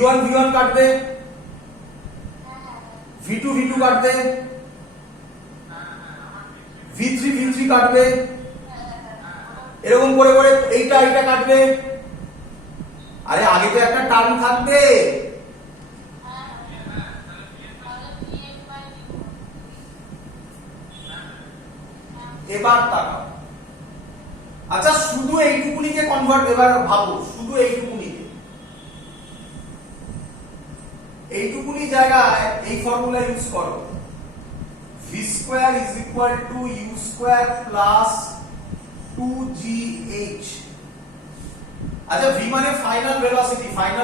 v1 v1 কাটবে, v2 v2 কাটবে, v3 v3 কাটবে, এরকম করে করে এইটা এইটা কাটবে। আরে আগে তো একটা টার্ম থাকবে। এবার তাকাও, আচ্ছা শুধু এইটুকুনিকে কনভার্ট, এবার ভাবো শুধু এইটুকুনি জায়গায় এই ফর্মুলা ইউজ করো, v square is equal to u square plus 2gh। আচ্ছা v মানে ফাইনাল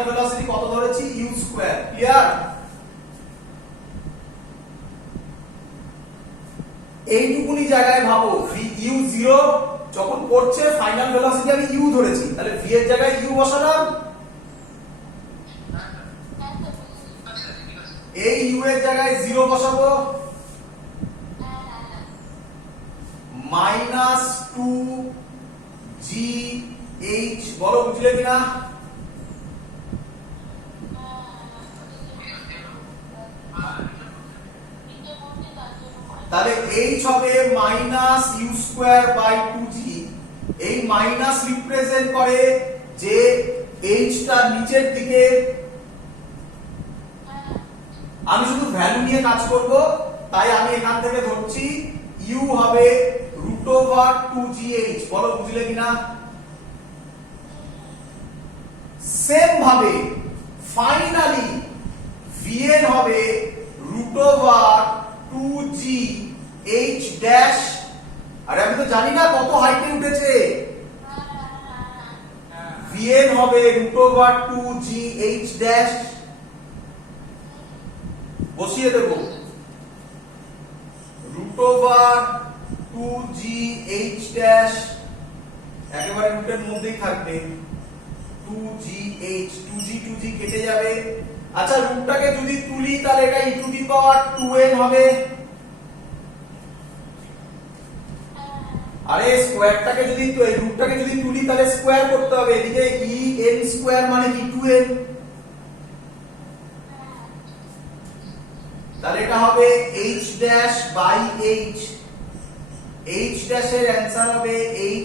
ভেলোসিটি কত ধরেছি, u স্কয়ার। ক্লিয়ার? এইটুকুনি জায়গায় ভাবো u0 যখন করছে ফাইনাল ভেলোসিটি আমি u ধরেছি, তাহলে v এর জায়গায় u বসালাম, এই u এর জায়গায় 0 বসাবো, মাইনাস 2gh। বলো বুঝলে কিনা? তাহলে h হবে minus u square by 2g। এই মাইনাস রিপ্রেজেন্ট করে যে h টা নিচের দিকে, আমি শুধু ভ্যালু নিয়ে কাজ করব, তাই আমি এখান থেকে ধরছি u হবে √2gh। বলো বুঝলে কিনা? সেম ভাবে ফাইনালি vn হবে √2gh ড্যাশ। আরে আমি তো জানি না কত হাইটে উঠেছে, vn হবে √2gh ড্যাশ, বসিয়ে দেব √2gh ড্যাশ, একেবারে রুটের মধ্যেই থাকবে 2gh, 2g কেটে যাবে। আচ্ছা রুটটাকে যদি তুলি তাহলে এটা e⁻²n হবে। আরে স্কয়ারটাকে যদি রুটটাকে যদি তুলি তাহলে স্কয়ার করতে হবে, এদিকে en স্কয়ার মানে কি 2n, তাহলে এটা হবে h dash by h। h ড্যাশের অ্যানসার হবে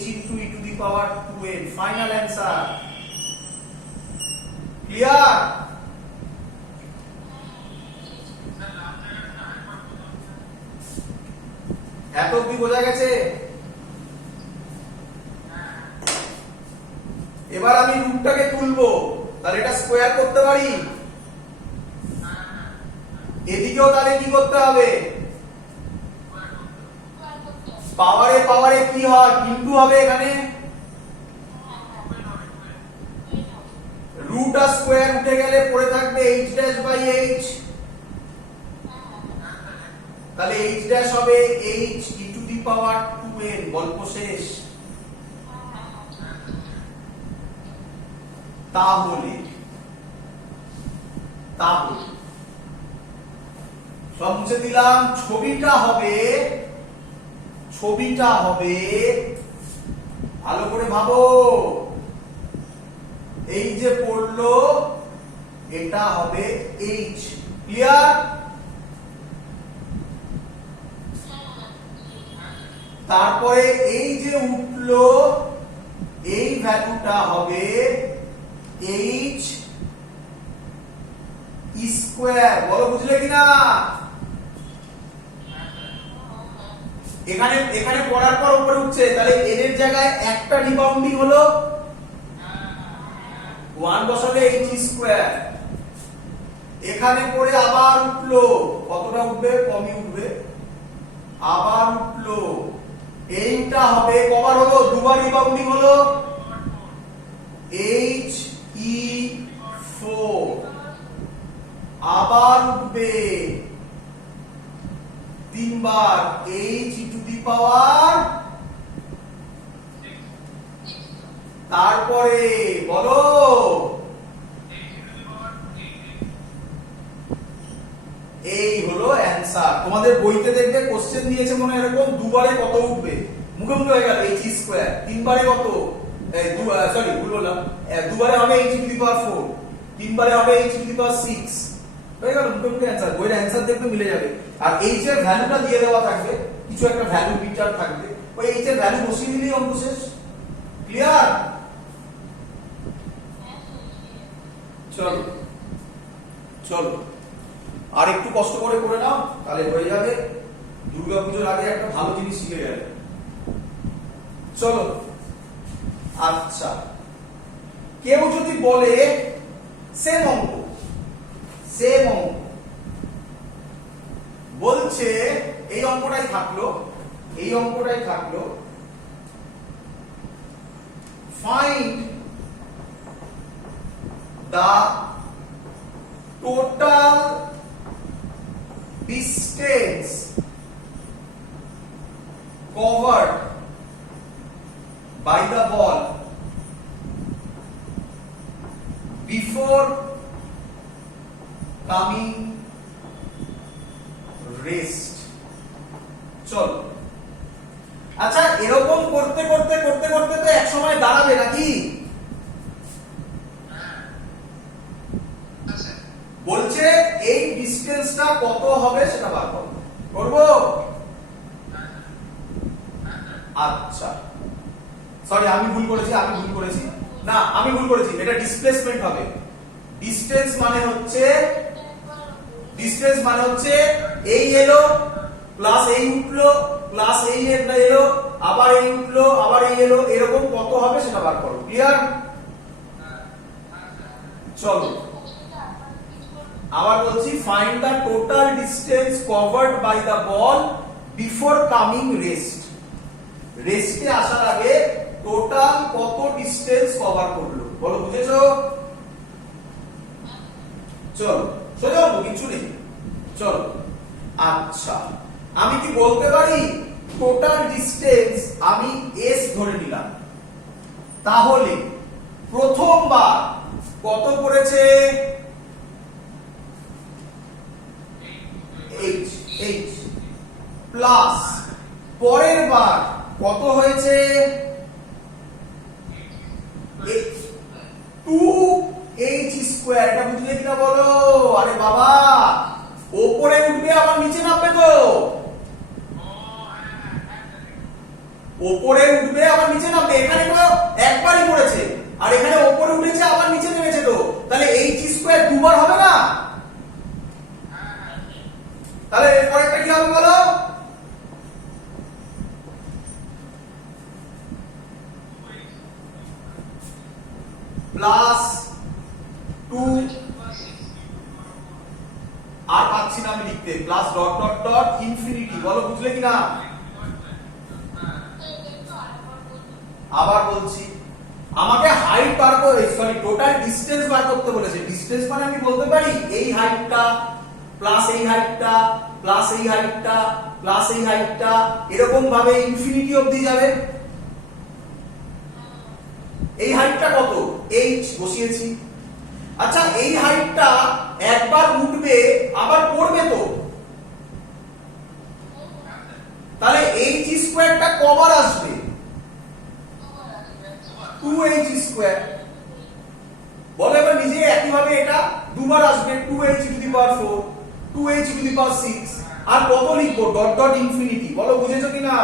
h into e⁻²n, final answer. Clear? এত অবধি বোঝা গেছে? এবার আমি রুটটাকে তুলবো, তাহলে এটা স্কয়ার করতে পারি, এদিকেও তাহলে কি করতে হবে, পাওয়ারে পাওয়ারে কি হয়, ইনটু হবে, এখানে রুট আর স্কয়ার উঠে গেলে পড়ে থাকবে h ড্যাশ বাই h, তাহলে h ড্যাশ হবে h e⁻²n। গল্প শেষ। তাহলে সব মুছে দিলাম, ছবিটা হবে ভালো করে ভাবো, এই যে পড়লো এটা হবে h। ক্লিয়ার? তারপরে এই যে উঠলো এই ভ্যালুটা হবে h স্কয়ার। বলো বুঝলে কিনা? এখানে পড়ার পর উপরে উঠছে, তাহলে n এর জায়গায় একটা রিবাউন্ডিং হলো, 1 বসালে h স্কয়ার। এখানে পড়ে আবার উঠলো, কতটা উঠবে, কমই উঠবে, আবার উঠলো, এইটা হবে কবার হলো, দুবার রিবাউন্ডিং হলো, he4, আবার উঠবে তিনবার h⁻, তারপরে বলো এই হলো অ্যানসার। তোমাদের বইতে দেখবে কোশ্চেন দিয়েছে মনে এরকম, দুবারে কত উঠবে, মুখে মুখে হয়ে গেল h স্কয়ার, তিনবারে কত, সরি ভুল বললাম, দুবারে হবে h⁻4, 3 বারে হবে h টু দি পাওয়ার 6 হয়ে গেল দুটো অ্যানসার বইয়ের অ্যানসার দেখবে মিলে যাবে আর h এর ভ্যালুটা দিয়ে দেওয়া থাকবে কিছু একটা ভ্যালু মিটার থাকবে ওই h এর ভ্যালু বসিয়ে দিলেই অঙ্ক শেষ ক্লিয়ার চলো চলো আর একটু কষ্ট করে করে নাও তাহলে হয়ে যাবে দুর্গাপূজার আগে একটা ভালো জিনিস শিখে যাবে চলো আচ্ছা কেউ যদি বলে সেম অঙ্ক বলছে এই অঙ্কটাই থাকলো find the total distance covered by the ball before coming rest চলো আচ্ছা এরকম করতে করতে তো এক সময় দাঁড়াবে নাকি বলছে এই ডিসটেন্সটা কত হবে সেটা বার করব আচ্ছা সরি আমি ভুল করেছি এটা ডিসপ্লেসমেন্ট হবে ডিসটেন্স মানে হচ্ছে এই এলো প্লাস এই উঠলো প্লাস এই এলো আবার এই উঠলো আবার এই এলো এরকম কত হবে সেটা বার করো ক্লিয়ার চলো আবার বলছি find the total distance covered by the ball before coming রেস্টে আসার আগে টোটাল কত ডিসটেন্স কভার করলো বলো বুঝেছো চলো সোজা কিছু নেই চলো আচ্ছা আমি কি বলতে পারি টোটাল ডিসটেন্স আমি s ধরে নিলাম তাহলে প্রথমবার কত পড়েছে h প্লাস পরের বার কত হয়েছে 2h স্কয়ার এটা বুঝলে কিনা বলো আরে বাবা উপরে উঠবে আবার নিচে নামবে তো উপরে উঠবে আবার নিচে নামবে এখানে তো একবারই পড়েছে আর এখানে উপরে উঠেছে আবার নিচে নেমেছে তো তাহলে h স্কয়ার দুবার হবে না তাহলে এরপর একটা কি হবে বলো প্লাস 2 আর পাচ্ছি না আমি লিখতে plus dot dot dot infinity বলো বুঝলে কিনা আবার বলছি আমাকে হাইট বার করে সরি টোটাল ডিসটেন্স বার করতে বলেছে ডিসটেন্স মানে আমি বলতে পারি এই হাইটটা প্লাস এই হাইটটা প্লাস এই হাইটটা প্লাস এই হাইটটা এরকম ভাবে ইনফিনিটি অবধি যাবে এই হাইটটা কত h বসিয়েছি আচ্ছা এই হাইটটা একবার উঠবে আবার পড়বে তো তাহলে h স্কয়ারটা কবার আসবে 2h স্কয়ার বলে এবার নিজে একই ভাবে এটা দুবার আসবে 2h to the power 4 2h to the পাওয়ার 6 আর কত লিখবো ডট ডট ইনফিনিটি বলো বুঝেছো কিনা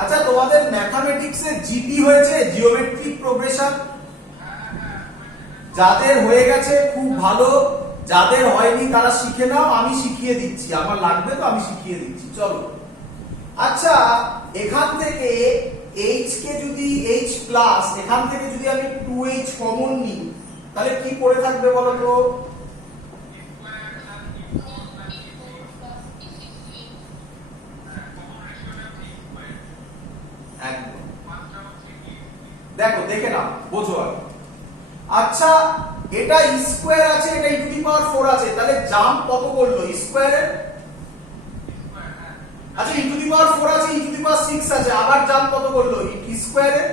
আচ্ছা তোমাদের ম্যাথমেটিক্সে জিপি হয়েছে জিওমেট্রিক প্রোগ্রেশন যাদের হয়ে গেছে খুব ভালো যাদের হয়নি তারা শিখে নাও আমি শিখিয়ে দিচ্ছি আমার লাগবে তো আমি শিখিয়ে দিচ্ছি চলো আচ্ছা এখান থেকে h কে যদি h প্লাস এখান থেকে যদি আমি 2h কমন নিই তাহলে কি পড়ে থাকবে বলো তো দেখো দেখে নাও বোঝো আর আচ্ছা এটা স্কয়ার আছে এটা e টু দি পাওয়ার 4 আছে তাহলে জাম্প কত করলো স্কয়ারের আচ্ছা e টু দি পাওয়ার 4 আছে e টু দি পাওয়ার 6 আছে আবার জাম্প কত করলো স্কয়ারের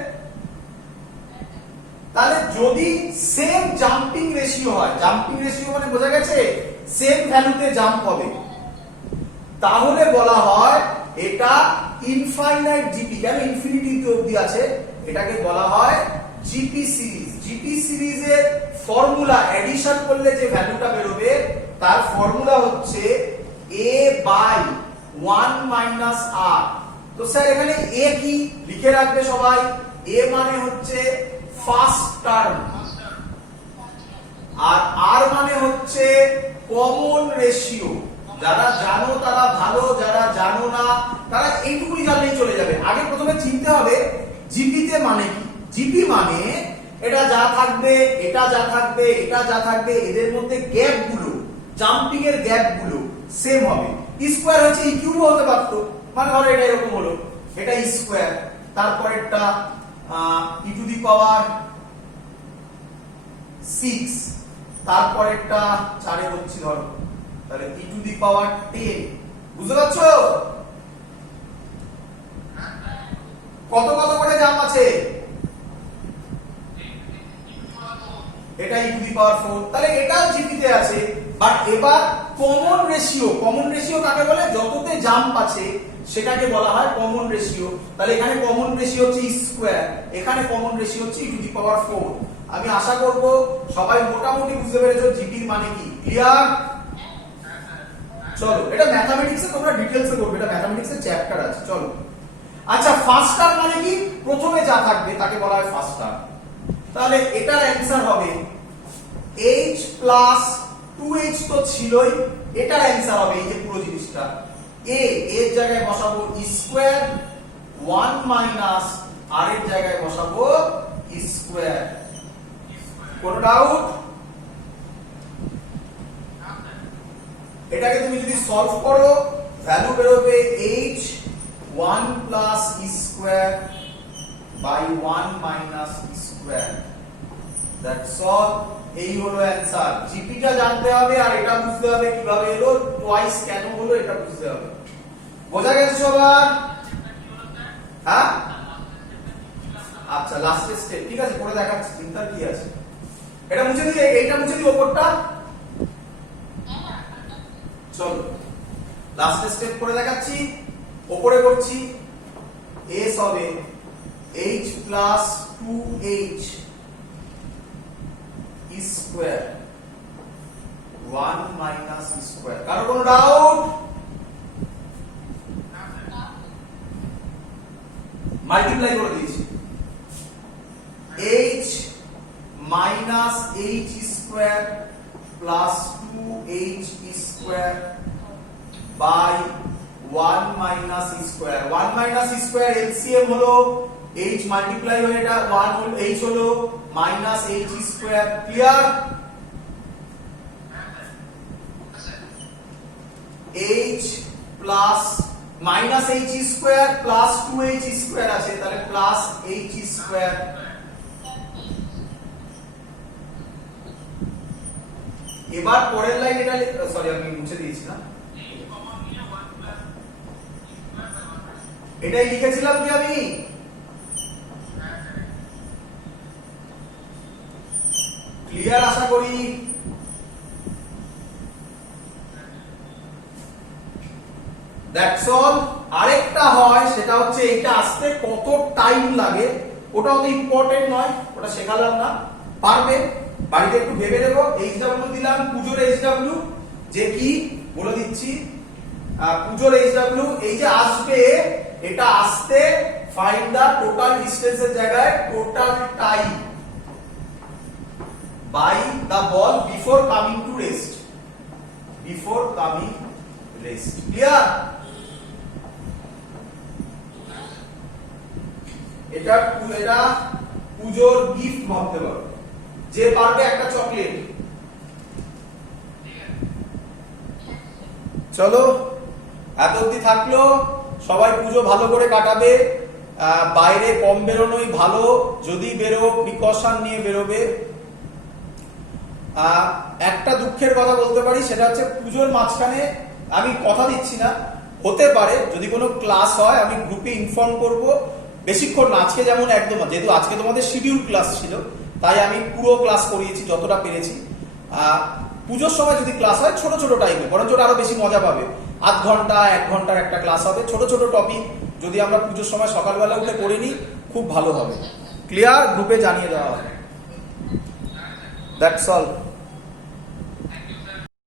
তাহলে যদি সেম জাম্পিং রেশিও হয় জাম্পিং রেশিও মানে বোঝা গেছে সেম ভ্যালুতে জাম্প হবে তাহলে বলা হয় এটা ইনফাইনাইট জিপি কেন ইনফিনিটি অবধি আছে এটাকে বলা হয় জিপি সিরিজের ফর্মুলা এডিশন করলে যে ভ্যালুটা বেরোবে তার ফর্মুলা হচ্ছে a বাই 1 মাইনাস r। তো স্যার এখানে a কি লিখে রাখবে সবাই, a মানে হচ্ছে ফার্স্ট টার্ম আর r মানে হচ্ছে কমন রেশিও। যারা জানো তারা ভালো, যারা জানো না তারা এইটুকুই জানলেই চলে যাবে। আগে প্রথমে চিনতে হবে জিপিতে মানে কি। জিপি মানে এটা যা থাকবে, এটা যা থাকবে, এটা যা থাকবে, এদের মধ্যে গ্যাপ গুলো, জাম্পিং এর গ্যাপ গুলো সেম হবে। স্কয়ার হচ্ছে ই কিউব হতে পারতো, মানে ধরো এটা এরকম হলো, এটা স্কয়ার, তারপরেরটা ই টু দি পাওয়ার 6, তারপরেরটা 4 এ হচ্ছে ধরো, তাহলে ই টু দি পাওয়ার 10। বুঝতে পারছো কত কত করে জাম্প আছে? এটা ই টু দি পাওয়ার 4, তাহলে এটা জিপিতে আছে। বাট এবার কমন রেশিও কাকে বলে? যততে জাম্প আছে সেটাকে বলা হয় কমন রেশিও। তাহলে এখানে কমন রেশিও হচ্ছে স্কয়ার, এখানে কমন রেশিও হচ্ছে ই টু দি পাওয়ার 4। আমি আশা করব সবাই মোটামুটি বুঝতে পেরেছো জিপির মানে কি। ক্লিয়ার? চলো এটা ম্যাথমেটিক্সে তোমরা ডিটেইলসে করবে, এটা ম্যাথমেটিক্সের চ্যাপ্টার আছে। চলো আচ্ছা, ফার্স্ট টার্ম মানে কি? প্রথমে যা থাকবে তাকে বলা হয় ফার্স্ট টার্ম। তাহলে এটার অ্যানসার হবে h প্লাস 2h তো ছিলই, এটার অ্যানসার হবে এই যে পুরো জিনিসটা এর জায়গায় বসাবো স্কয়ার 1 মাইনাস r এর জায়গায় বসাবো স্কয়ার। কোন ডাউট? এটাকে তুমি যদি সলভ করো ভ্যালু বেরোবে h 1 plus square by 1 minus square. That's all. এই হলো অ্যানসার। জিপিটা জানতে হবে আর এটা বুঝতে হবে কিভাবে এলো, টুয়াইস কেন হলো এটা বুঝতে হবে। বোঝা গেছে সবার? হ্যাঁ আচ্ছা, লাস্ট স্টেপ ঠিক আছে, করে দেখাচ্ছি, চিন্তার কি আছে। এটা মুছে দিই, এইটা মুছে দিই উপরটা। চলো লাস্ট স্টেপ করে দেখাচ্ছি। উপরে করছি, s হবে h plus 2h square 1 minus square. কারো কোনো ডাউট? মাল্টিপ্লাই করে দিয়েছি, h minus h square plus 2h square by 1 minus square. 1 minus square LCM হলো h মাল্টিপ্লাই হয়ে এটা 1 হলো, h হলো minus h square. Clear? h plus minus h square plus 2h square আছে, তাহলে প্লাস h স্কয়ার। এবার পরের line এটা, সরি আমি মুছে দিয়েছি না, এটাই লিখেছিলাম কি আমি? ক্লিয়ার আশা করি। That's all. আরেকটা হয় সেটা হচ্ছে এটা আসতে কত টাইম লাগে, ওটা অত ইম্পর্টেন্ট নয়, ওটা শেখালাম না, পারবে বাড়িতে একটু ভেবে নেবো। এইচডব্লিউ দিলাম, পুজোর এইচডব্লিউ যে কি বলে দিচ্ছি, পুজোর এইচডব্লিউ এই যে আসবে, এটা আসতে ফাইন্ড দা টোটাল ডিসটেন্সের জায়গায় total time by the ball before coming to rest, before coming rest. Clear? এটা পুজোর গিফট ভাবতে পারো, যে পারবে একটা চকলেট। চলো এত অবধি থাকলো, সবাই পুজো ভালো করে কাটাবে, বাইরে কম বেরোনোই ভালো, যদি বেরো প্রিকশন নিয়ে বেরোবে। একটা দুঃখের কথা বলতে পারি, সেটা হচ্ছে পুজোর মাঝখানে আমি কথা দিচ্ছি না, হতে পারে যদি কোনো ক্লাস হয় আমি গ্রুপে ইনফর্ম করব, বেশিক্ষণ না। আজকে যেমন একদম, যেহেতু আজকে তোমাদের শিডিউল ক্লাস ছিল তাই আমি পুরো ক্লাস করিয়েছি যতটা পেরেছি। পুজোর সময় যদি ক্লাস হয় ছোট ছোট টাইমে, বরঞ্চ ওটা আরো বেশি মজা পাবে। আধ ঘন্টা 1 ঘন্টার একটা ক্লাস হবে, ছোট ছোট টপিক যদি আমরা পুজোর সময় সকালবেলা উঠে করে নিই খুব ভালো হবে। ক্লিয়ার, গ্রুপে জানিয়ে দেওয়া হবে। That's all.